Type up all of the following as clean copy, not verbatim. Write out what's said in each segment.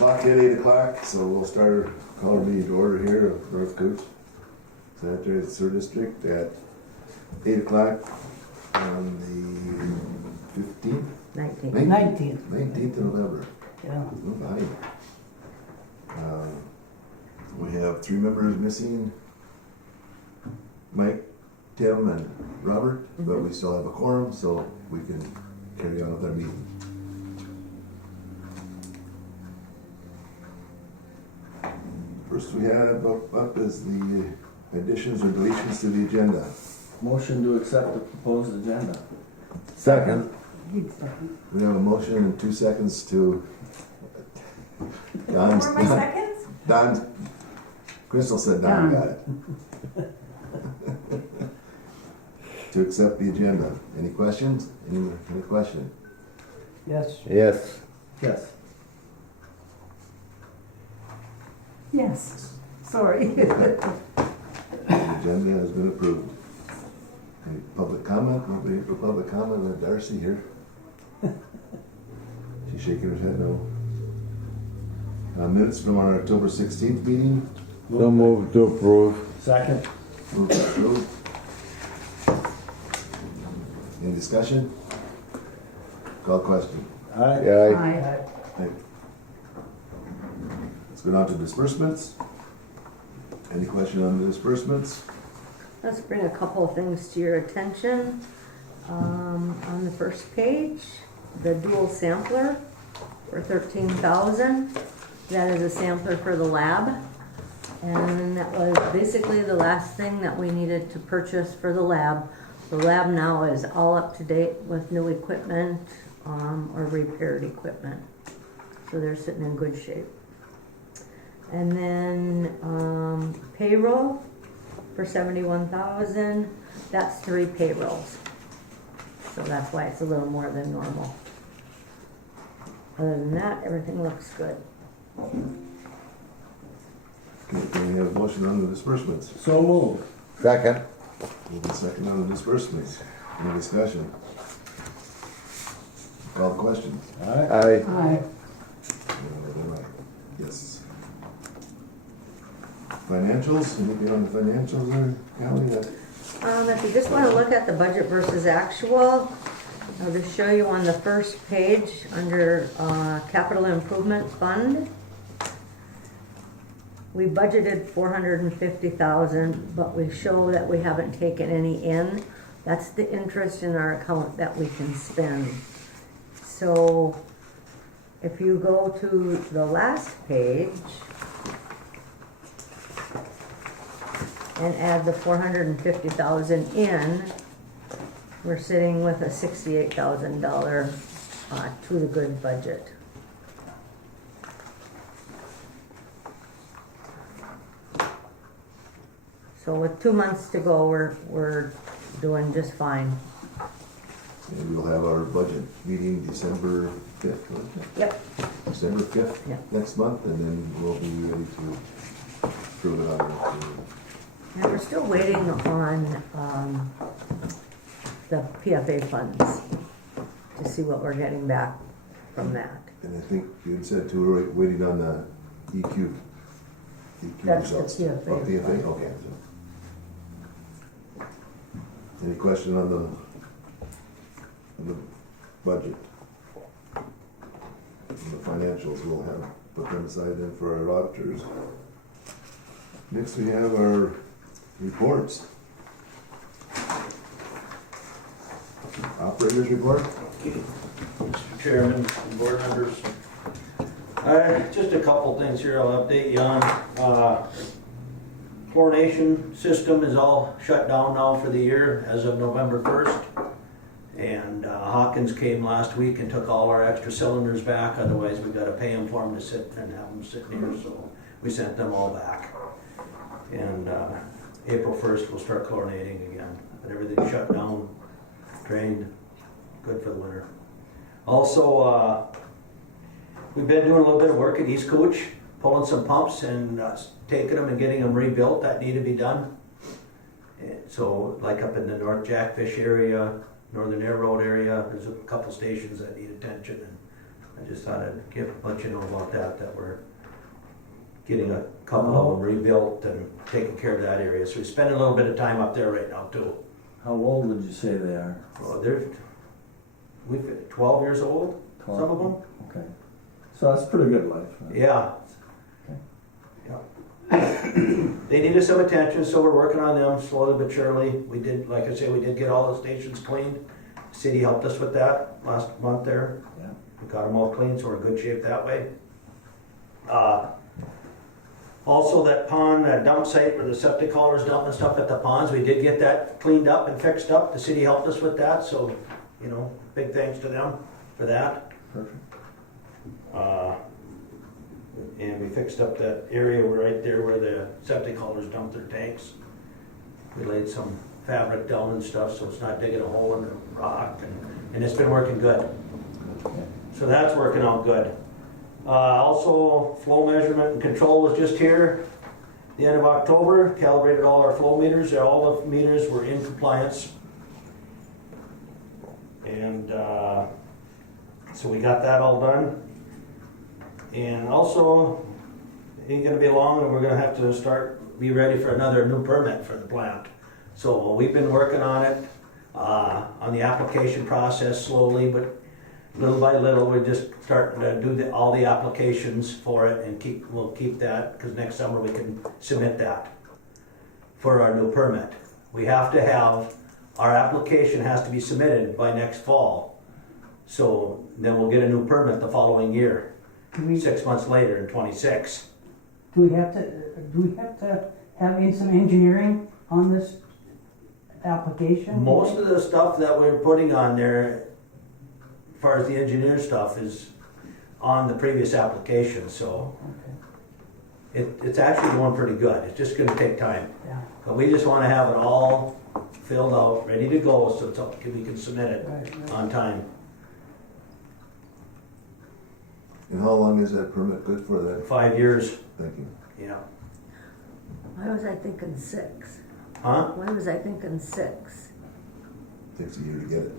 Clock hit 8 o'clock, so we'll start calling meeting to order here of North Cooch Sanitary District at 8 o'clock on the 15th? 19th of November. Yeah. We're behind. We have 3 members missing, Mike, Tim, and Robert, but we still have a quorum, so we can carry on with our meeting. First we have up is the additions or deletions to the agenda. Motion to accept the proposed agenda. Second. We have a motion in 2 seconds to Don's. What were my seconds? Don's. Crystal said Don got it. To accept the agenda. Any questions? Any question? Yes. Yes. Yes. Yes. Sorry. The agenda has been approved. Any public comment? Nobody here for public comment? We have Darcy here. She's shaking her head no. Minutes from our October 16th meeting. So move to approve. Second. Move to approve. Any discussion? Call question. Aye. Aye. Aye. Let's go down to disbursements. Any question on the disbursements? Let's bring a couple of things to your attention. On the first page, the dual sampler for $13,000. That is a sampler for the lab. And that was basically the last thing that we needed to purchase for the lab. The lab now is all up to date with new equipment or repaired equipment. So they're sitting in good shape. And then payroll for $71,000. That's 3 payrolls. So that's why it's a little more than normal. Other than that, everything looks good. Okay, can we have a motion on the disbursements? So moved. Second. Move a second on the disbursements. Any discussion? Call the question. Aye. Aye. Aye. Yes. Financials, anything on the financials there, Callie? If you just want to look at the budget versus actual, I'll just show you on the first page under Capital Improvement Fund. We budgeted $450,000, but we show that we haven't taken any in. That's the interest in our account that we can spend. So if you go to the last page and add the $450,000 in, we're sitting with a $68,000 to the good budget. So with 2 months to go, we're doing just fine. And we'll have our budget meeting December 5th, wasn't it? Yep. December 5th Yep. next month, and then we'll be ready to prove it on. And we're still waiting on the PFA funds to see what we're getting back from that. And I think you had said too, we're waiting on the EQ That's the results. PFA. Oh, PFA, okay. Any question on the budget? And the financials, we'll have, put them aside then for our auditors. Next we have our reports. Operators report? Mr. Chairman, and board members. Just a couple things here I'll update you on. Chlorination system is all shut down now for the year as of November 1st. And Hawkins came last week and took all our extra cylinders back, otherwise we got to pay them for them to sit and have them sitting here, so we sent them all back. And April 1st we'll start chlorinating again, but everything's shut down, drained, good for the winter. Also, we've been doing a little bit of work at East Cooch, pulling some pumps and taking them and getting them rebuilt that need to be done. And so like up in the North Jackfish area, Northern Air Road area, there's a couple stations that need attention, and I just thought I'd let you know about that we're getting a couple of them rebuilt and taking care of that area. So we're spending a little bit of time up there right now too. How old would you say they are? Well, we've 12 years old, 12? some of them. Okay. So that's pretty good life. Right? Yeah. Okay. Yeah. They needed some attention, so we're working on them slowly but surely. We did, like I said, we did get all the stations cleaned. The city helped us with that last month there. Yeah. We got them all cleaned, so we're in good shape that way. Also, that pond, that dump site where the septic haulers dumping stuff at the ponds, we did get that cleaned up and fixed up. The city helped us with that, so, big thanks to them for that. Perfect. And we fixed up that area right there where the septic haulers dump their tanks. We laid some fabric down and stuff, so it's not digging a hole in the rock, and it's been working good. So that's working out good. Also, flow measurement and control was just here. The end of October, calibrated all our flow meters. All the meters were in compliance. And so we got that all done. And also, it ain't gonna be long and we're gonna have to be ready for another new permit for the plant. So we've been working on it, on the application process slowly, but little by little, we're just starting to do all the applications for it, and we'll keep that, because next summer we can submit that for our new permit. We have to have, our application has to be submitted by next fall. So then we'll get a new permit the following year, 6 months later in 26. Do we have to have in some engineering on this application? Most of the stuff that we're putting on there, as far as the engineer stuff, is on the previous application, so it's actually going pretty good. It's just gonna take time. Yeah. But we just wanna have it all filled out, ready to go, so we can submit it Right. on time. And how long is that permit good for then? 5 years, Thank you. yeah. Why was I thinking 6? Huh? Why was I thinking 6? Takes a year to get it.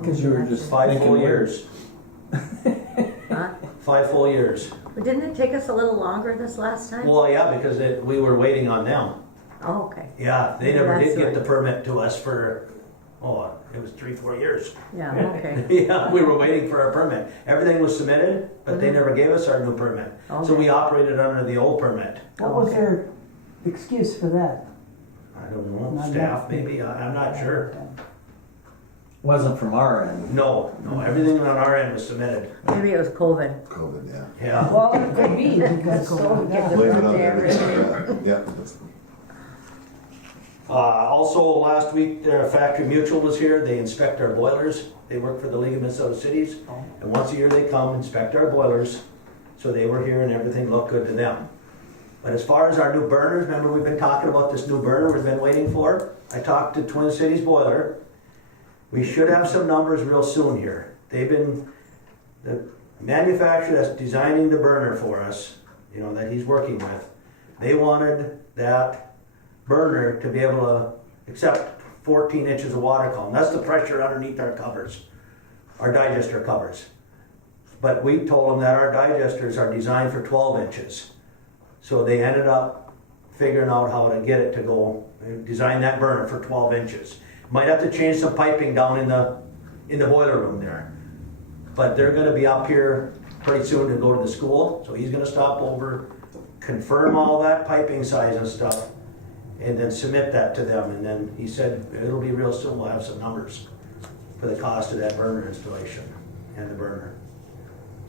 Because you were just 5 full thinking, years. Huh? 5 full years. But didn't it take us a little longer this last time? Well, yeah, because we were waiting on them. Oh, okay. Yeah, they never did That's get the right. permit to us for, it was 3-4 years. Yeah, okay. Yeah, we were waiting for our permit. Everything was submitted, but they never gave us our new permit. So Okay. we operated under the old permit. What was Okay. their excuse for that? I don't know, Not staff enough. maybe, I'm not sure. wasn't from our end. No, everything on our end was submitted. Maybe it was COVID. COVID, yeah. Yeah. Well, it could be, because So so, get the- Blame it on Yeah. everything, yeah. That's- Also, last week, Factory Mutual was here. They inspect our boilers. They work for the League of Minnesota Cities. And once a year, they come inspect our boilers. So they were here and everything looked good to them. But as far as our new burners, remember we've been talking about this new burner we've been waiting for? I talked to Twin Cities Boiler. We should have some numbers real soon here. The manufacturer that's designing the burner for us, that he's working with, they wanted that burner to be able to accept 14 inches of water column. That's the pressure underneath our covers, our digester covers. But we told them that our digesters are designed for 12 inches. So they ended up figuring out how to get it to go, design that burner for 12 inches. Might have to change some piping down in the boiler room there. But they're gonna be up here pretty soon to go to the school, so he's gonna stop over, confirm all that piping size and stuff, and then submit that to them. And then he said it'll be real soon, we'll have some numbers for the cost of that burner installation and the burner.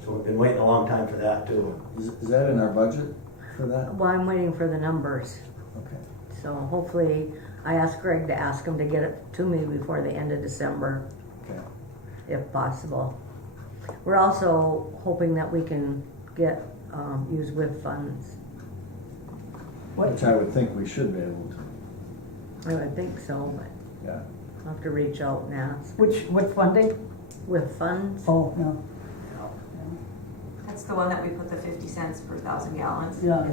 So we've been waiting a long time for that too. Is that in our budget for that? Well, I'm waiting for the numbers. Okay. So hopefully, I asked Greg to ask him to get it to me before the end of December, Okay. if possible. We're also hoping that we can use WIF funds. Which I would think we should be able to. I would think so, but Yeah. I'll have to reach out and ask. what funding? WIF funds? Oh, no. That's the one that we put the 50 cents per 1,000 gallons. Yeah.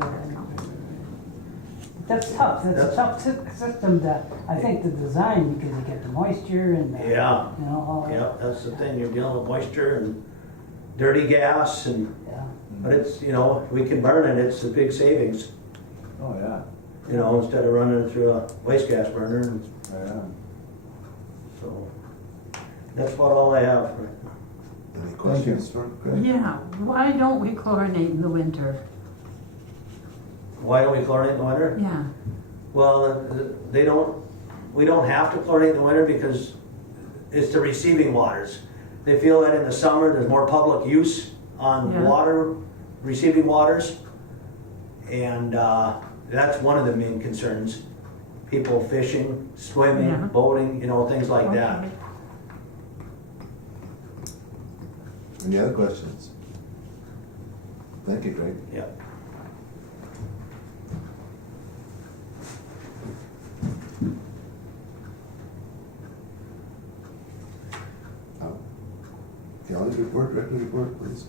That's tough, that's a tough system to, I think, the design, because you get the moisture and the, Yeah. all that. Yeah, that's the thing, you're dealing with moisture and dirty gas and, Yeah. but it's, you know, we can burn it, it's a big savings, Oh, yeah, you know, instead of running it through a waste gas burner. And yeah. so, that's about all I have. Any questions for Craig? Yeah, why don't we chlorinate in the winter? Why don't we chlorinate in the winter? Yeah, Well, we don't have to chlorinate in the winter because it's the receiving waters. They feel that in the summer, there's more public use on Yeah. water, receiving waters. And that's one of the main concerns. People fishing, swimming, Yeah. boating, you know, things like that. okay. Any other questions? Thank you, Craig. Yeah. Calendar report, record report, please.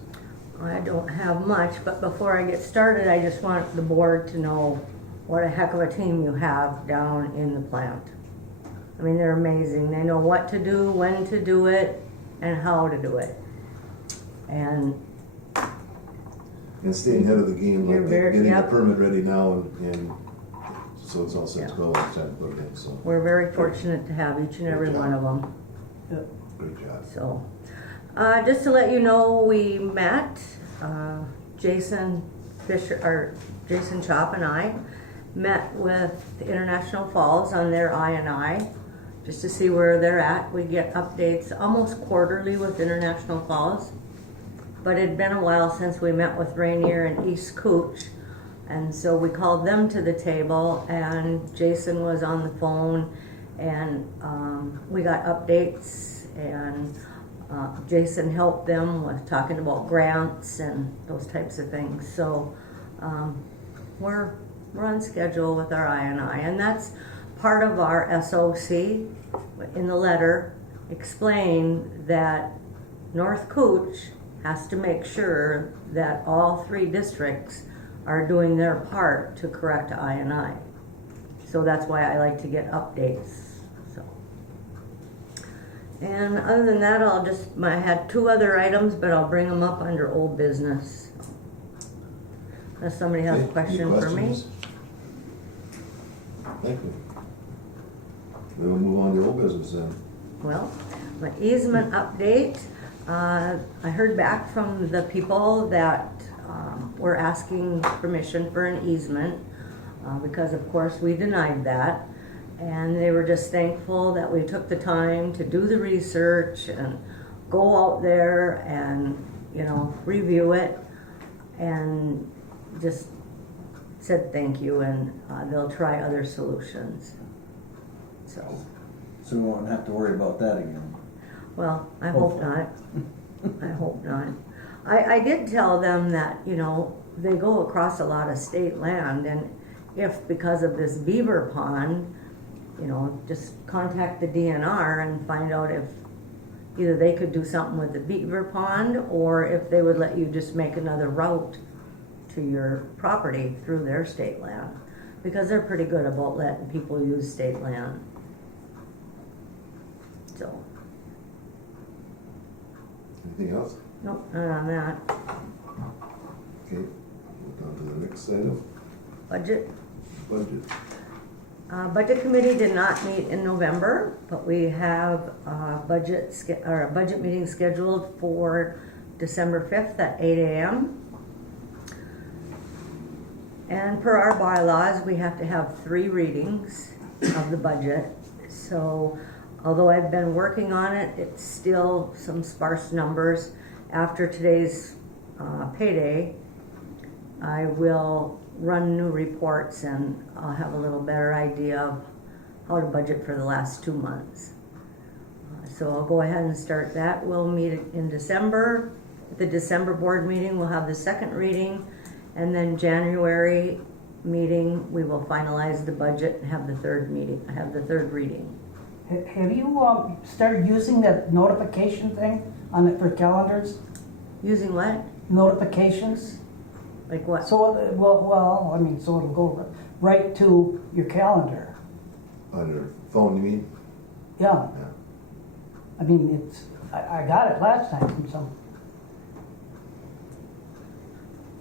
I don't have much, but before I get started, I just want the board to know what a heck of a team you have down in the plant. I mean, they're amazing. They know what to do, when to do it, and how to do it. And And staying ahead of the game, You're like very- getting the yep. permit ready now and so it's all set to go, it's time to put it in, so, we're very fortunate to have each and every Good job. one of them. great job. So, just to let you know, we met, Jason Fisher, or Jason Chop and I met with International Falls on their I&I, just to see where they're at. We get updates almost quarterly with International Falls, but it'd been a while since we met with Rainier and East Cooch, and so we called them to the table, and Jason was on the phone, and we got updates, and Jason helped them with talking about grants and those types of things. So we're on schedule with our I&I, and that's part of our SOC. In the letter, explain that North Cooch has to make sure that all 3 districts are doing their part to correct I&I. So that's why I like to get updates. So. And other than that, I had 2 other items, but I'll bring them up under old business. Unless somebody has a Okay, any question for me. questions? Thank you. Then we'll move on to old business then. Well, my easement update, I heard back from the people that were asking permission for an easement, because of course we denied that. And they were just thankful that we took the time to do the research and go out there and, you know, review it, and just said thank you, and they'll try other solutions. So we won't have to worry about that again. Well, I hope not. I hope not. I did tell them that, you know, they go across a lot of state land, and if because of this beaver pond, you know, just contact the DNR and find out if either they could do something with the beaver pond, or if they would let you just make another route to your property through their state land, because they're pretty good about letting people use state land. So, Anything else? nope, not on that. Okay, move on to the next item, Budget. budget. Budget committee did not meet in November, but we have a budget meeting scheduled for December 5th at 8 a.m. And per our bylaws, we have to have 3 readings of the budget. So although I've been working on it, it's still some sparse numbers. After today's payday, I will run new reports, and I'll have a little better idea of how to budget for the last 2 months. So I'll go ahead and start that. We'll meet in December. At the December board meeting, we'll have the 2nd reading, and then January meeting, we will finalize the budget and have the 3rd reading. Have you started using that notification thing on it for calendars? Using what? Notifications? Like what? So, I mean, so it'll go right to your calendar. On your phone, you mean? Yeah. Yeah. I mean, I got it last time from some.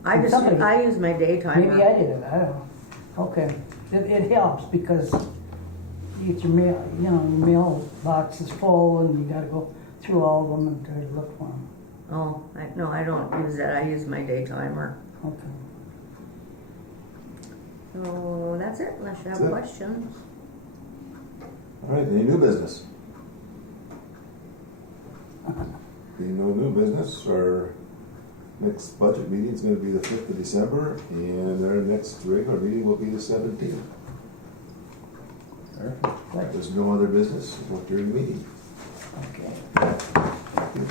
I use my day timer. Maybe I did it, I don't know. Okay, it helps because you get your mail, you know, your mailbox is full and you gotta go through all of them and try to look for them. Oh, no, I don't use that, I use my day timer. Okay. So that's it, unless you have That's it. questions. All right, any new business? Being no new business, our next budget meeting is gonna be the 5th of December, and our next regular meeting will be the 17th. Perfect. There's no other business, we'll during the meeting. Okay. Thank you.